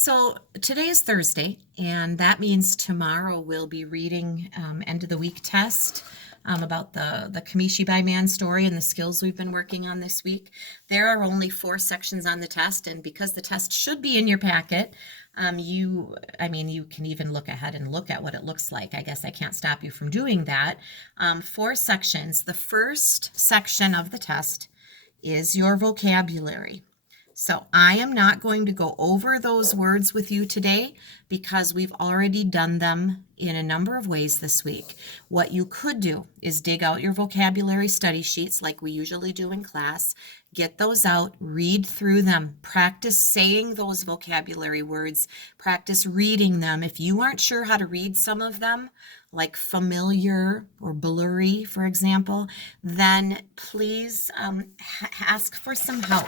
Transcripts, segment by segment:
So today is Thursday, and that means tomorrow we'll be reading end of the week test about the Kamishi by Man story and the skills we've been working on this week. There are only 4 sections on the test, and because the test should be in your packet, you can even look ahead and look at what it looks like. I guess I can't stop you from doing that. 4 sections. The first section of the test is your vocabulary. So I am not going to go over those words with you today because we've already done them in a number of ways this week. What you could do is dig out your vocabulary study sheets like we usually do in class, get those out, read through them, practice saying those vocabulary words, practice reading them. If you aren't sure how to read some of them, like familiar or blurry, for example, then please ask for some help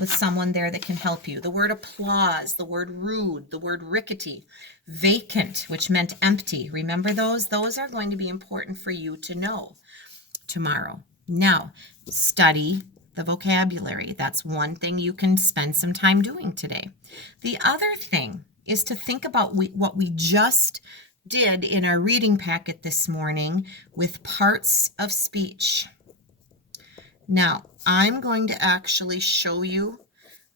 with someone there that can help you. The word applause, the word rude, the word rickety, vacant, which meant empty. Remember those? Those are going to be important for you to know tomorrow. Now, study the vocabulary. That's one thing you can spend some time doing today. The other thing is to think about what we just did in our reading packet this morning with parts of speech. Now, I'm going to actually show you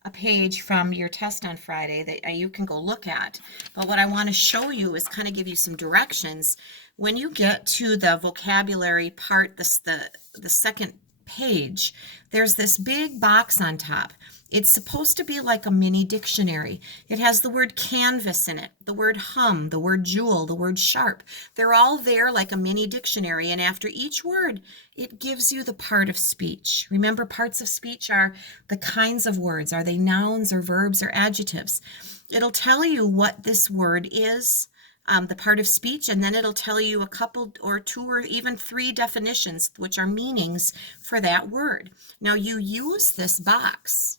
a page from your test on Friday that you can go look at. But what I want to show you is kind of give you some directions. When you get to the vocabulary part, the second page, there's this big box on top. It's supposed to be like a mini dictionary. It has the word canvas in it, the word hum, the word jewel, the word sharp. They're all there like a mini dictionary, and after each word, it gives you the part of speech. Remember, parts of speech are the kinds of words. Are they nouns or verbs or adjectives? It'll tell you what this word is, the part of speech, and then it'll tell you a couple or 2 or even 3 definitions, which are meanings for that word. Now, you use this box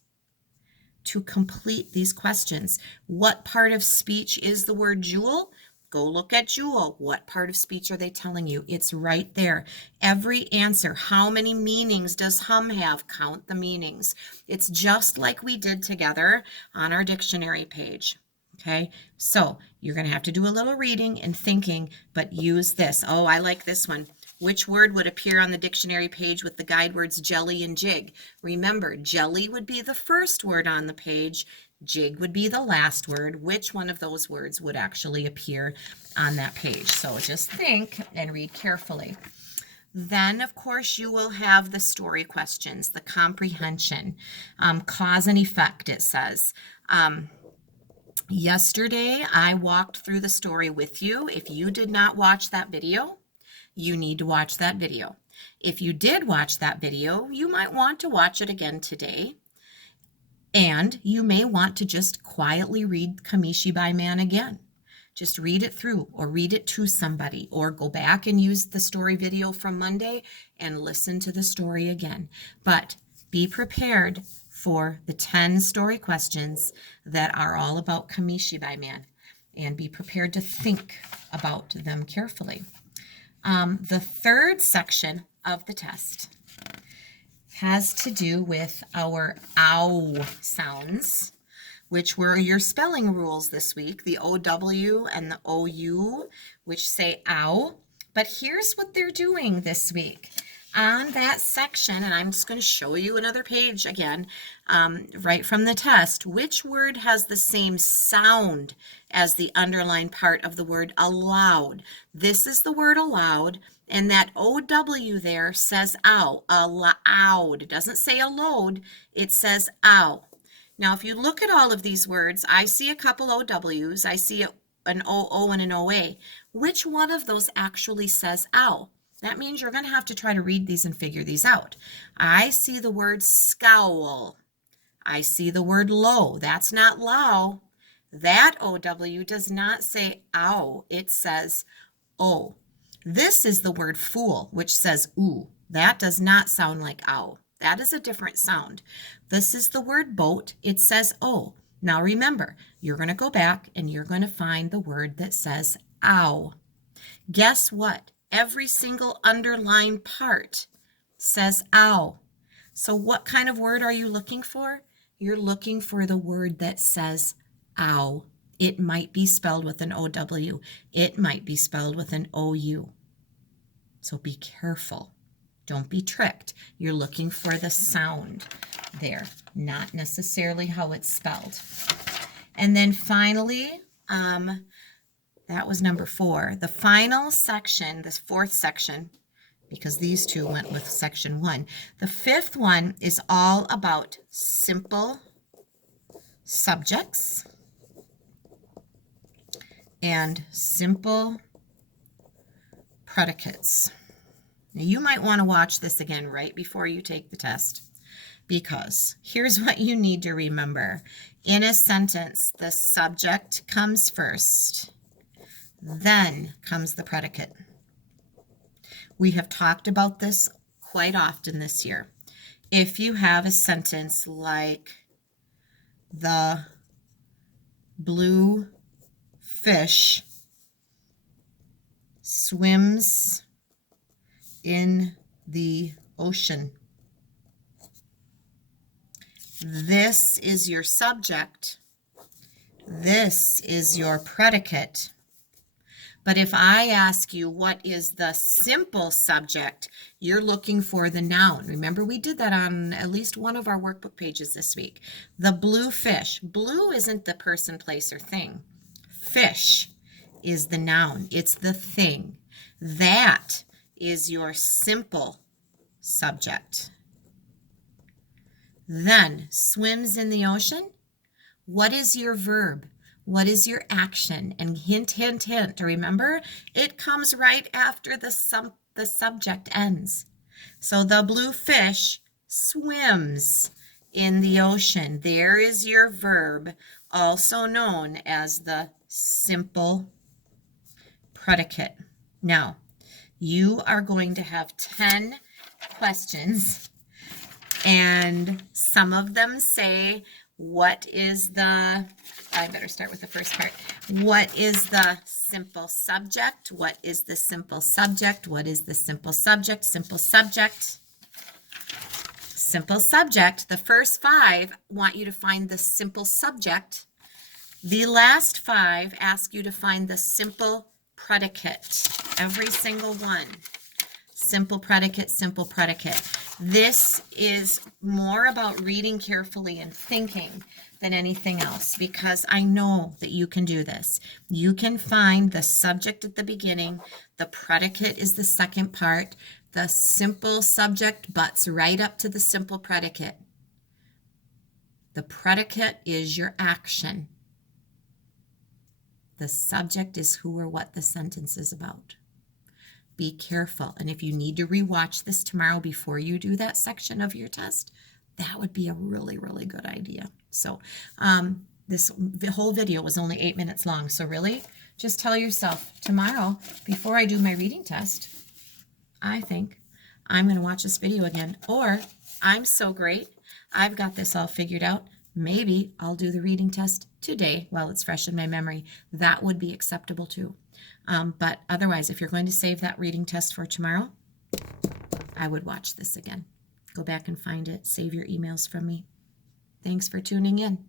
to complete these questions. What part of speech is the word jewel? Go look at jewel. What part of speech are they telling you? It's right there. Every answer. How many meanings does hum have? Count the meanings. It's just like we did together on our dictionary page. Okay, so you're going to have to do a little reading and thinking, but use this. Oh, I like this one. Which word would appear on the dictionary page with the guide words jelly and jig? Remember, jelly would be the first word on the page. Jig would be the last word. Which one of those words would actually appear on that page? So just think and read carefully. Then, of course, you will have the story questions, the comprehension, cause and effect, it says. Yesterday, I walked through the story with you. If you did not watch that video, you need to watch that video. If you did watch that video, you might want to watch it again today. And you may want to just quietly read Kamishi by Man again. Just read it through or read it to somebody or go back and use the story video from Monday and listen to the story again. But be prepared for the 10 story questions that are all about Kamishi by Man, and be prepared to think about them carefully. The third section of the test has to do with our ow sounds, which were your spelling rules this week, the OW and the OU, which say ow. But here's what they're doing this week. On that section, and I'm just going to show you another page again, right from the test, which word has the same sound as the underlined part of the word allowed? This is the word allowed, and that OW there says ow, allowed. It doesn't say allowed, it says ow. Now, if you look at all of these words, I see a couple OWs, I see an OO and an OA. Which one of those actually says ow? That means you're going to have to try to read these and figure these out. I see the word scowl. I see the word low. That's not low. That OW does not say ow. It says O. This is the word fool, which says oo. That does not sound like ow. That is a different sound. This is the word boat. It says O. Now remember, you're going to go back and you're going to find the word that says ow. Guess what? Every single underlined part says ow. So what kind of word are you looking for? You're looking for the word that says ow. It might be spelled with an OW. It might be spelled with an OU. So be careful. Don't be tricked. You're looking for the sound there, not necessarily how it's spelled. And then finally, that was number 4. The final section, this 4th section, because these two went with section 1. The 5th one is all about simple subjects and simple predicates. Now you might want to watch this again right before you take the test, because here's what you need to remember. In a sentence, the subject comes first, then comes the predicate. We have talked about this quite often this year. If you have a sentence like, the blue fish swims in the ocean. This is your subject. This is your predicate. But if I ask you what is the simple subject, you're looking for the noun. Remember, we did that on at least one of our workbook pages this week. The blue fish. Blue isn't the person, place, or thing. Fish is the noun. It's the thing. That is your simple subject. Then, swims in the ocean. What is your verb? What is your action? And hint, hint, hint. Remember, it comes right after the subject ends. So the blue fish swims in the ocean. There is your verb, also known as the simple predicate. Now, you are going to have 10 questions, and some of them say, what is the, I better start with the first part. What is the simple subject? What is the simple subject? What is the simple subject? Simple subject. Simple subject. The first 5 want you to find the simple subject. The last 5 ask you to find the simple predicate. Every single one. Simple predicate, simple predicate. This is more about reading carefully and thinking than anything else, because I know that you can do this. You can find the subject at the beginning. The predicate is the second part. The simple subject butts right up to the simple predicate. The predicate is your action. The subject is who or what the sentence is about. Be careful. And if you need to rewatch this tomorrow before you do that section of your test, that would be a really, really good idea. So the whole video was only 8 minutes long. So really, just tell yourself, tomorrow, before I do my reading test, I think I'm going to watch this video again. Or, I'm so great, I've got this all figured out. Maybe I'll do the reading test today while it's fresh in my memory. That would be acceptable too. But otherwise, if you're going to save that reading test for tomorrow, I would watch this again. Go back and find it. Save your emails from me. Thanks for tuning in.